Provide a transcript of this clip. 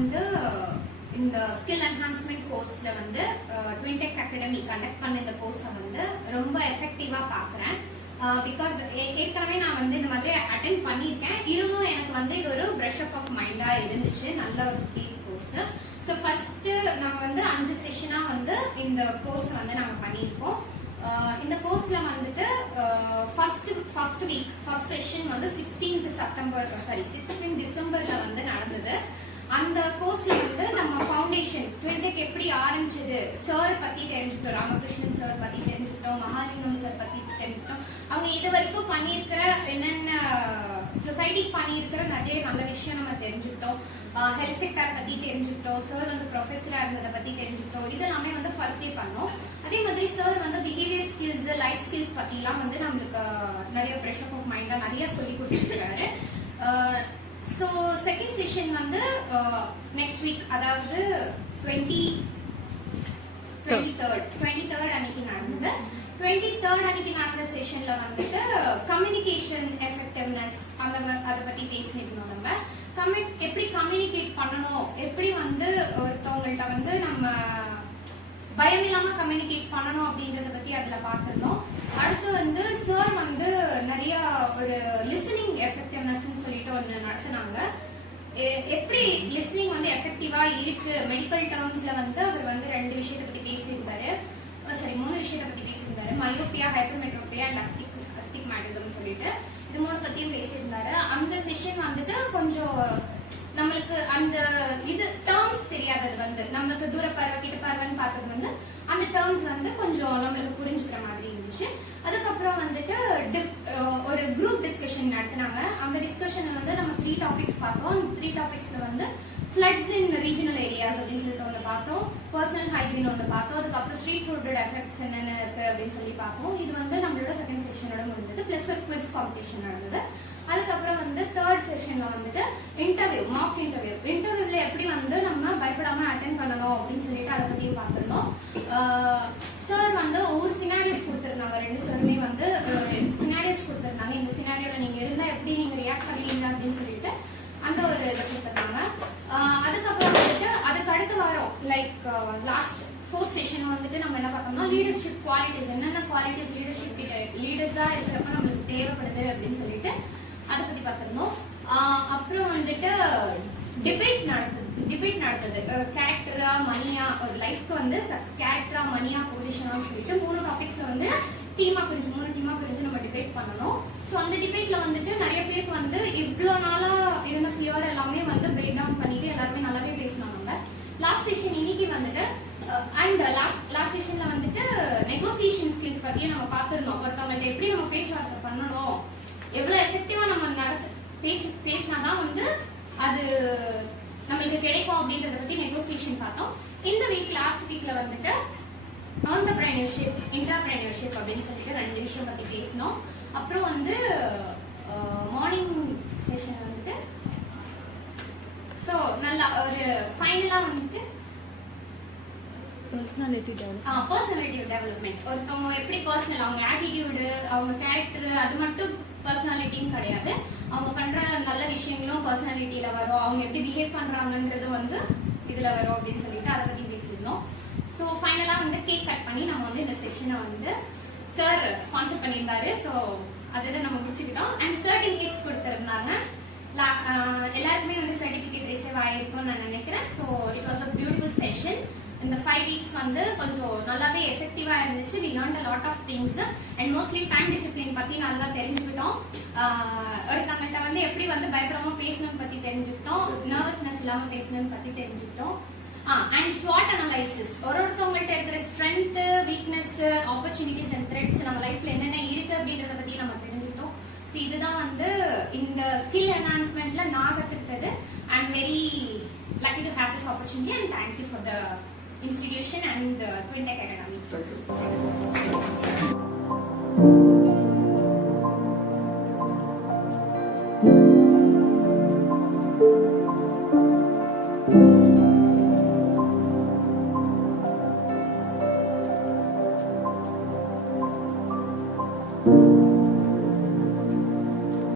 வந்து இந்த skill enhancement கோர்ஸ்ல வந்து ட்வின்டெக் அகாடமி கண்டக்ட் பண்ண இந்த கோர்ஸை வந்து ரொம்ப எஃபெக்டிவா பாக்குறேன். பிகாஸ் ஏற்கனவே நான் வந்து இந்த மாதிரி அட்டென்ட் பண்ணியிருக்கேன். இருந்தும் எனக்கு வந்து இது ஒரு ப்ரஷ் அப் ஆஃப் மைண்டா இருந்துச்சு. நல்ல ஒரு ஸ்கில் கோர்ஸ். ஸோ ஃபர்ஸ்ட் நம்ம வந்து 5 செஷனா வந்து இந்த கோர்ஸ் வந்து நாங்க பண்ணியிருக்கோம். இந்த கோர்ஸ்ல வந்துட்டு ஃபர்ஸ்ட் வீக் ஃபர்ஸ்ட் செஷன் வந்து 16 டிசம்பர்ல வந்து நடந்தது. அந்த கோர்ஸ்ல வந்து நம்ம ஃபவுண்டேஷன் ட்வின்டெக் எப்படி ஆரம்பிச்சது, சார் பத்தி தெரிஞ்சுக்கிட்டோம், ராமகிருஷ்ணன் சார் பத்தி தெரிஞ்சுக்கிட்டோம், மகாலிங்கம் சார் பத்தி தெரிஞ்சுக்கிட்டோம். அவங்க இது வரைக்கும் பண்ணியிருக்கிற என்னென்ன சொசைட்டிக்கு பண்ணியிருக்கிற நிறைய நல்ல விஷயம் நம்ம தெரிஞ்சுக்கிட்டோம். ஹெல்த் செக்டர் பத்தி தெரிஞ்சுக்கிட்டோம். சார் வந்து ப்ரொஃபஸரா இருந்ததை பத்தி தெரிஞ்சுக்கிட்டோம். இதெல்லாமே வந்து ஃபர்ஸ்ட் டே பண்ணோம். அதே மாதிரி சார் வந்து பிஹேவியர் ஸ்கில்ஸ், லைஃப் ஸ்கில்ஸ் பத்திலாம் வந்து நம்மளுக்கு நிறைய ப்ரெஷ் ஆஃப் மைண்டா நிறைய சொல்லி கொடுத்துருக்காரு. ஸோ செகண்ட் செஷன் வந்து நெக்ஸ்ட் வீக், அதாவது 23rd அன்னைக்கு நடந்தது. 23rd அன்னைக்கு நடந்த செஷன்ல வந்துட்டு கம்யூனிகேஷன் எஃபெக்டிவ்னஸ் அதை பத்தி பேசியிருந்தோம். நம்ம எப்படி கம்யூனிகேட் பண்ணணும், எப்படி வந்து ஒருத்தவங்கள்ட்ட வந்து நம்ம பயம் இல்லாம கம்யூனிகேட் பண்ணணும் அப்படின்றத பத்தி அதுல பாத்துருந்தோம். அடுத்து வந்து சார் வந்து நிறைய ஒரு லிசனிங் எஃபெக்டிவ்னஸ் சொல்லிட்டு ஒண்ணு நடத்தினாங்க. எப்படி லிசனிங் வந்து எஃபெக்டிவா இருக்கு மெடிக்கல் டேர்ம்ஸ்ல வந்து அவர் வந்து 2 விஷயத்தை பத்தி பேசியிருந்தாரு. 3 விஷயத்தை பத்தி பேசியிருந்தாரு. மயோபியா, ஹைப்பர்மெட்ரோபியா அண்ட் அஸ்டிக்மேட்டிசம் சொல்லிட்டு இது 3 பத்தியும் பேசியிருந்தாரு. அந்த செஷன் வந்துட்டு கொஞ்சம் நம்மளுக்கு அந்த இது டேர்ம்ஸ் தெரியாதது வந்து நம்மளுக்கு தூர பார்வை கிட்ட பார்வைன்னு பார்த்தது வந்து அந்த டேர்ம்ஸ் வந்து கொஞ்சம் நம்மளுக்கு புரிஞ்சுக்கிற மாதிரி இருந்துச்சு. அதுக்கப்புறம் வந்துட்டு ஒரு குரூப் டிஸ்கஷன் நடத்தினாங்க. அந்த டிஸ்கஷன்ல வந்து நம்ம 3 டாபிக்ஸ் பார்த்தோம். அந்த 3 டாபிக்ஸ்ல வந்து ஃப்ளட்ஸ் இன் ரீஜனல் ஏரியாஸ் அப்படின்னு சொல்லிட்டு ஒன்று பார்த்தோம், பர்சனல் ஹைஜீன் ஒன்று பார்த்தோம், அதுக்கப்புறம் ஸ்ட்ரீட் ஃபுட்டோட எஃபெக்ட்ஸ் என்னென்ன இருக்கு அப்படின்னு சொல்லி பார்த்தோம். இது வந்து நம்மளோட செகண்ட் செஷனோட முடிஞ்சது. பிளஸ் ஒரு குவிஸ் காம்படிஷன் நடந்தது. அதுக்கப்புறம் வந்து தேர்ட் செஷன்ல வந்துட்டு மாக் இன்டர்வியூல எப்படி வந்து நம்ம பயப்படாம அட்டென்ட் பண்ணணும் அப்படின்னு சொல்லிட்டு அதை பத்தியும் பார்த்துருந்தோம். சார் வந்து ஒவ்வொரு சினாரியோஸ் கொடுத்துருந்தாங்க. 2 சாருமே வந்து சினாரியோஸ் கொடுத்துருந்தாங்க. இந்த சினாரியோல நீங்க இருந்தா எப்படி நீங்க ரியாக்ட் பண்ணுவீங்க அப்படின்னு சொல்லிட்டு அந்த ஒரு இதை கொடுத்துருந்தாங்க. அதுக்கப்புறம் வந்துட்டு அதுக்கு அடுத்த வாரம் லைக் லாஸ்ட் 4th செஷன் வந்துட்டு நம்ம என்ன பார்த்தோம்னா லீடர்ஷிப் குவாலிட்டிஸ், என்னென்ன குவாலிட்டிஸ் லீடர்ஷிப் கிட்ட லீடர்ஸா இருக்கிறப்ப நம்மளுக்கு தேவைப்படுது அப்படின்னு சொல்லிட்டு அதை பத்தி பார்த்திருந்தோம். அப்புறம் வந்துட்டு டிபேட் நடந்தது. கேரக்டரா மணியா, ஒரு லைஃப்க்கு வந்து கேரக்டரா மணியா பொசிஷனா சொல்லிட்டு 3 டாபிக்ஸ்ல வந்து 3 டீமா பிரிஞ்சு நம்ம டிபேட் பண்ணணும். ஸோ அந்த டிபேட்ல வந்துட்டு நிறைய பேருக்கு வந்து இவ்வளோ நாளா இருந்த ஃபியர் எல்லாமே வந்து பிரேக் டவுன் பண்ணிட்டு எல்லாருமே நல்லாவே பேசணும். நம்ம லாஸ்ட் செஷன் இன்னைக்கு வந்துட்டு அண்ட் லாஸ்ட் செஷன்ல வந்துட்டு நெகோசியேஷன் ஸ்கில்ஸ் பத்தியும் நம்ம பார்த்துருந்தோம். ஒருத்தவங்கள்ட்ட எப்படி நம்ம பேச்சுவார்த்தை பண்ணணும், எவ்வளவு எஃபெக்டிவா நம்ம பேசினாதான் வந்து அது நம்மளுக்கு கிடைக்கும் அப்படின்றத பத்தி நெகோசியேஷன் பார்த்தோம். இந்த வீக் லாஸ்ட் வீக்ல வந்துட்டு ஆண்டர்பிரினியர்ஷிப், இன்ட்ராபிரினியர்ஷிப் அப்படின்னு சொல்லிட்டு 2 விஷயம் பத்தி பேசணும். அப்புறம் வந்து மார்னிங் செஷன் வந்துட்டு ஸோ நல்லா ஒரு ஃபைனலா வந்துட்டு பர்சனாலிட்டி டெவலப்மெண்ட். ஒருத்தவங்க எப்படி பர்சனல், அவங்க ஆட்டிடியூடு, அவங்க கேரக்டர், அது மட்டும் பர்சனாலிட்டின்னு கிடையாது. அவங்க பண்ற நல்ல விஷயங்களும் பர்சனாலிட்டியில வரும். அவங்க எப்படி பிஹேவ் பண்றாங்கன்றது வந்து இதுல வரும் அப்படின்னு சொல்லிட்டு அதை பத்தி பேசியிருந்தோம். ஸோ ஃபைனலா வந்து கேக் கட் பண்ணி நம்ம வந்து இந்த செஷனை வந்து சார் ஸ்பான்சர் பண்ணியிருந்தாரு. ஸோ அதை நம்ம முடிச்சுக்கிட்டோம். அண்ட் சர்டிஃபிகேட்ஸ் கொடுத்துருந்தாங்க. எல்லாருக்குமே வந்து சர்டிஃபிகேட் ரிசீவ் ஆகிருக்கும்னு நான் நினைக்கிறேன். So it was a beautiful session. இந்த 5 வீக்ஸ் வந்து கொஞ்சம் நல்லாவே எஃபெக்டிவா இருந்துச்சு. we learned a lot of things and mostly time discipline பத்தி நல்லா தெரிஞ்சுக்கிட்டோம். ஒருத்தவங்கள்ட்ட வந்து எப்படி வந்து பயப்படாம பேசணும்னு பத்தி தெரிஞ்சுக்கிட்டோம். நர்வஸ்னஸ் இல்லாம பேசணும்னு பத்தி தெரிஞ்சுக்கிட்டோம். அண்ட் ஸ்வாட் அனலைசிஸ், ஒருத்தவங்கள்ட்ட இருக்கிற strength, weakness, opportunities and threads நம்ம லைஃப்ல என்னென்ன இருக்கு அப்படின்றத பத்தி நம்ம தெரிஞ்சுக்கிட்டோம். ஸோ இதுதான் வந்து இந்த ஸ்கில் என்ஹான்ஸ்மெண்ட்ல நான் கத்துக்கிட்டது. I am very lucky to have this opportunity and thank you for the institution and the Twintech Academy. Thank you.